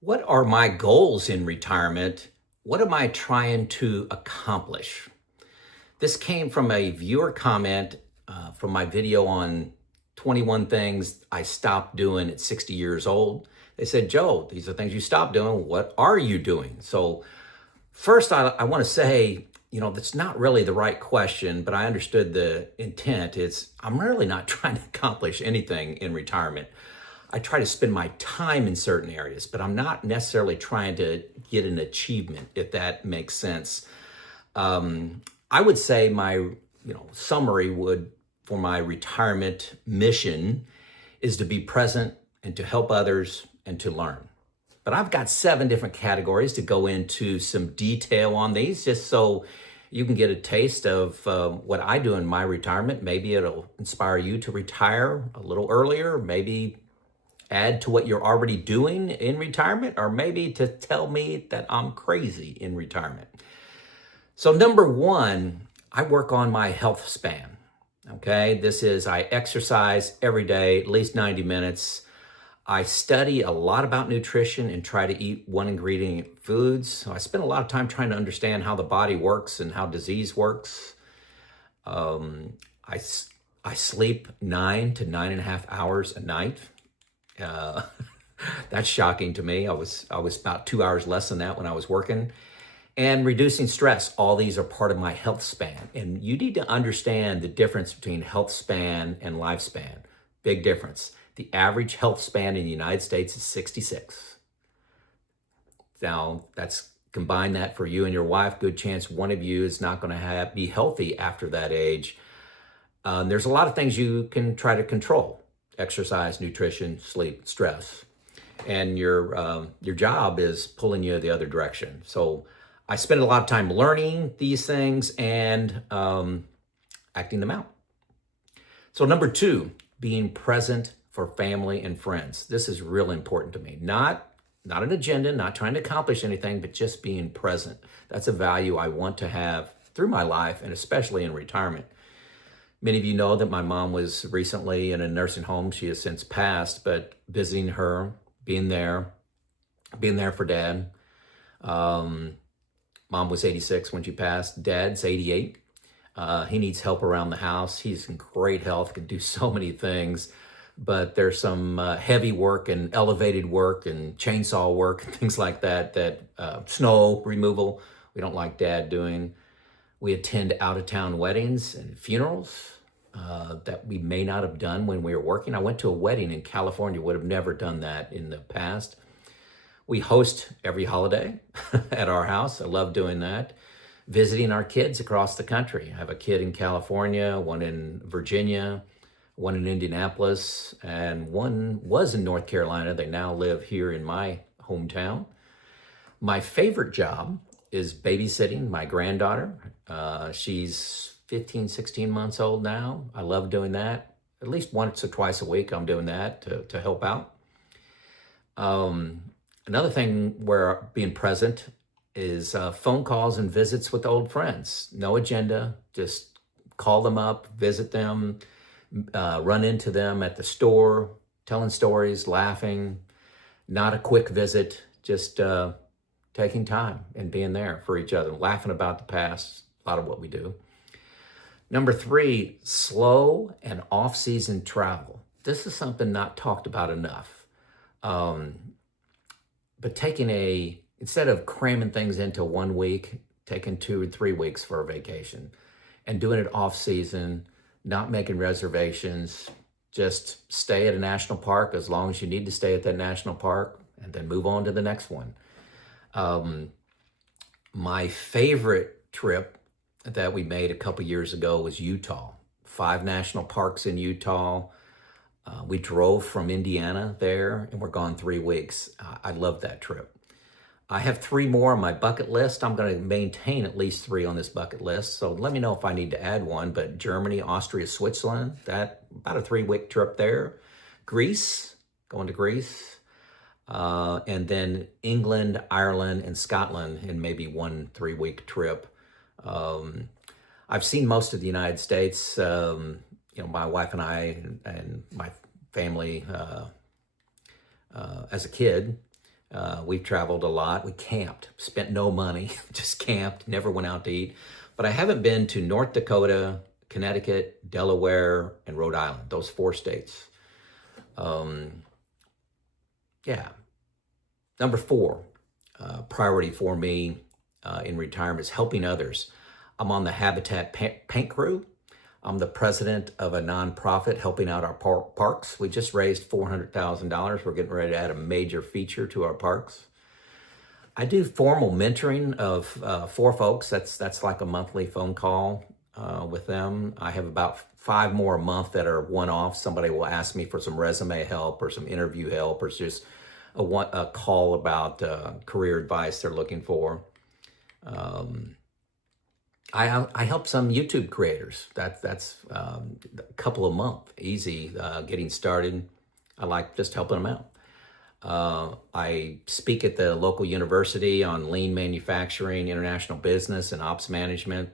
What are my goals in retirement? What am I trying to accomplish? This came from a viewer comment from my video on 21 things I stopped doing at 60 years old. They said, Joe, these are things you stopped doing. What are you doing? So, first, I want to say, that's not really the right question, but I understood the intent. I'm really not trying to accomplish anything in retirement. I try to spend my time in certain areas, but I'm not necessarily trying to get an achievement, if that makes sense. I would say my, summary would for my retirement mission is to be present and to help others and to learn. But I've got 7 different categories to go into some detail on these, just so you can get a taste of what I do in my retirement. Maybe it'll inspire you to retire a little earlier, maybe add to what you're already doing in retirement, or maybe to tell me that I'm crazy in retirement. So, number one, I work on my health span. Okay, I exercise every day, at least 90 minutes. I study a lot about nutrition and try to eat one ingredient foods. So I spend a lot of time trying to understand how the body works and how disease works. Um, I, I sleep 9 to 9.5 hours a night. Uh, that's shocking to me. I was about 2 hours less than that when I was working. And reducing stress. All these are part of my health span. And you need to understand the difference between health span and lifespan. Big difference. The average health span in the United States is 66. Now, that's combine that for you and your wife. Good chance one of you is not going to be healthy after that age. There's a lot of things you can try to control: exercise, nutrition, sleep, stress, and your job is pulling you the other direction. So I spend a lot of time learning these things and acting them out. So number 2, being present for family and friends. This is real important to me. Not an agenda, not trying to accomplish anything, but just being present. That's a value I want to have through my life, and especially in retirement. Many of you know that my mom was recently in a nursing home. She has since passed, but visiting her, being there for Dad. Mom was 86 when she passed. Dad's 88. He needs help around the house. He's in great health, can do so many things, but there's some heavy work and elevated work and chainsaw work and things like that, snow removal we don't like Dad doing. We attend out-of-town weddings and funerals that we may not have done when we were working. I went to a wedding in California, would have never done that in the past. We host every holiday at our house. I love doing that. Visiting our kids across the country. I have a kid in California, one in Virginia, one in Indianapolis, and one was in North Carolina. They now live here in my hometown. My favorite job is babysitting my granddaughter. She's 15, 16 months old now. I love doing that. At least once or twice a week, I'm doing that to help out. Another thing where being present is phone calls and visits with old friends. No agenda, just call them up, visit them, run into them at the store, telling stories, laughing. Not a quick visit, just taking time and being there for each other, laughing about the past, a lot of what we do. Number 3, slow and off-season travel. This is something not talked about enough. But instead of cramming things into 1 week, taking 2 or 3 weeks for a vacation and doing it off-season, not making reservations, just stay at a national park as long as you need to stay at that national park and then move on to the next one. My favorite trip that we made a couple years ago was Utah. 5 national parks in Utah. We drove from Indiana there and we're gone 3 weeks. I love that trip. I have 3 more on my bucket list. I'm going to maintain at least 3 on this bucket list. So let me know if I need to add one. But Germany, Austria, Switzerland, that about a 3-week trip there. Greece, going to Greece. And then England, Ireland, and Scotland in maybe 1 3-week trip. I've seen most of the United States. My wife and I and my family as a kid. We've traveled a lot. We camped, spent no money, just camped, never went out to eat. But I haven't been to North Dakota, Connecticut, Delaware, and Rhode Island, those 4 states. Um, yeah. Number 4, priority for me in retirement is helping others. I'm on the Habitat Paint Crew. I'm the president of a nonprofit helping out our parks. We just raised $400,000. We're getting ready to add a major feature to our parks. I do formal mentoring of 4 folks. That's like a monthly phone call with them. I have about 5 more a month that are one-off. Somebody will ask me for some resume help or some interview help or just a call about career advice they're looking for. I help some YouTube creators. That's a couple a month, easy, getting started. I like just helping them out. I speak at the local university on lean manufacturing, international business, and ops management.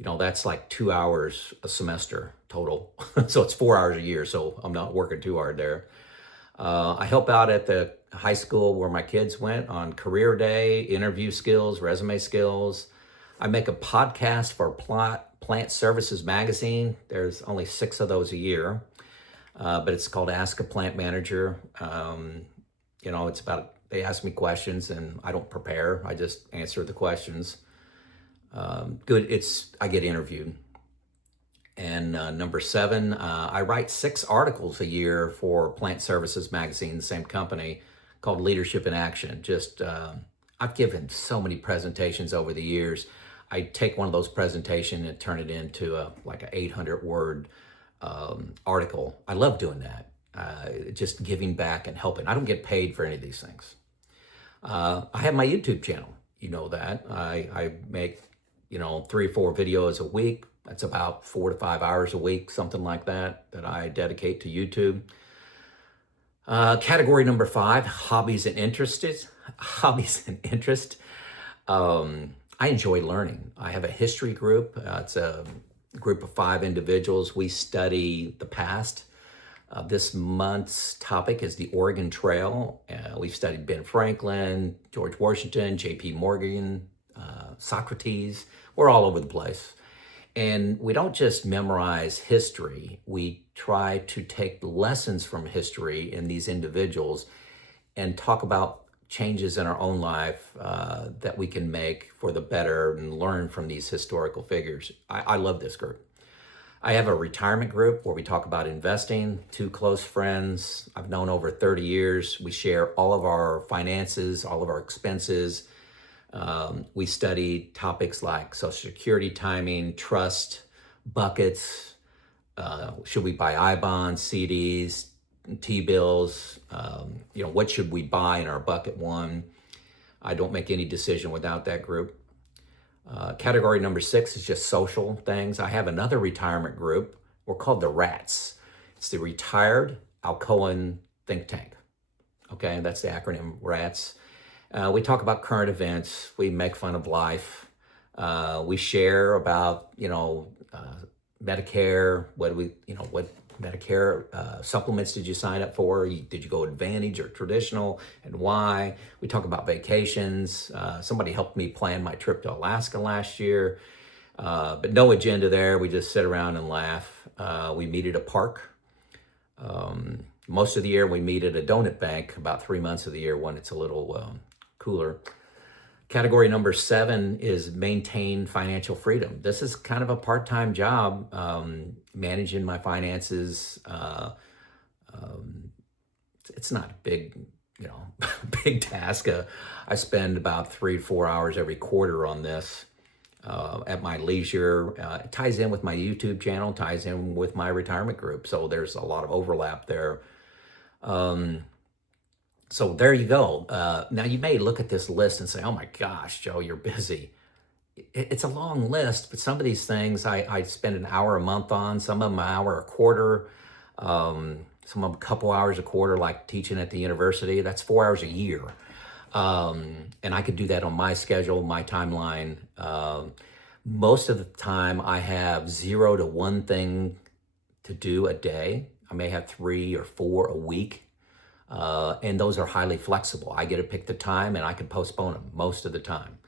That's like 2 hours a semester total. So it's 4 hours a year, so I'm not working too hard there. I help out at the high school where my kids went on career day, interview skills, resume skills. I make a podcast for Plant Services Magazine. There's only 6 of those a year, but it's called Ask a Plant Manager. It's about, they ask me questions and I don't prepare. I just answer the questions. I get interviewed. And number 7, I write 6 articles a year for Plant Services Magazine, the same company, called Leadership in Action. I've given so many presentations over the years. I take one of those presentations and turn it into like an 800-word article. I love doing that, just giving back and helping. I don't get paid for any of these things. I have my YouTube channel. You know that. I make 3 or 4 videos a week. That's about 4 to 5 hours a week, something like that I dedicate to YouTube. Category number 5, hobbies and interests. Hobbies and interest. I enjoy learning. I have a history group. It's a group of 5 individuals. We study the past. This month's topic is the Oregon Trail. We've studied Ben Franklin, George Washington, J.P. Morgan, Socrates. We're all over the place. And we don't just memorize history. We try to take lessons from history in these individuals and talk about changes in our own life that we can make for the better and learn from these historical figures. I love this group. I have a retirement group where we talk about investing. 2 close friends I've known over 30 years. We share all of our finances, all of our expenses. We study topics like Social Security timing, trust, buckets. Should we buy I-bonds, CDs, T-bills? What should we buy in our bucket 1? I don't make any decision without that group. Category number 6 is just social things. I have another retirement group. We're called the RATS. It's the Retired Alcoan Think Tank. Okay, that's the acronym RATS. We talk about current events. We make fun of life. We share about, Medicare. What Medicare supplements did you sign up for? Did you go Advantage or traditional, and why? We talk about vacations. Somebody helped me plan my trip to Alaska last year, but no agenda there. We just sit around and laugh. We meet at a park. Most of the year we meet at a donut bank, about 3 months of the year when it's a little cooler. Category number 7 is maintain financial freedom. This is kind of a part-time job, managing my finances. It's not a big, big task. I spend about 3 to 4 hours every quarter on this at my leisure. It ties in with my YouTube channel, ties in with my retirement group. So there's a lot of overlap there. So there you go. Now you may look at this list and say, oh my gosh, Joe, you're busy. It's a long list, but some of these things I spend an hour a month on, some of them an hour a quarter, some of them a couple hours a quarter, like teaching at the university. That's 4 hours a year. And I could do that on my schedule, my timeline. Most of the time I have 0 to 1 thing to do a day. I may have 3 or 4 a week. And those are highly flexible. I get to pick the time and I can postpone them most of the time.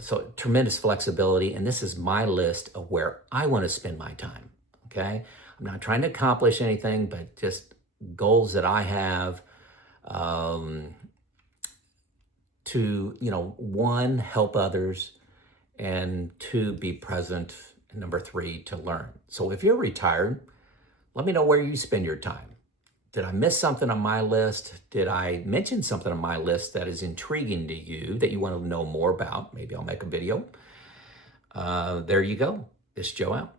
So tremendous flexibility. And this is my list of where I want to spend my time. Okay. I'm not trying to accomplish anything, but just goals that I have to, one, help others, and two, be present, and number three, to learn. So if you're retired, let me know where you spend your time. Did I miss something on my list? Did I mention something on my list that is intriguing to you that you want to know more about? Maybe I'll make a video. There you go. It's Joe out.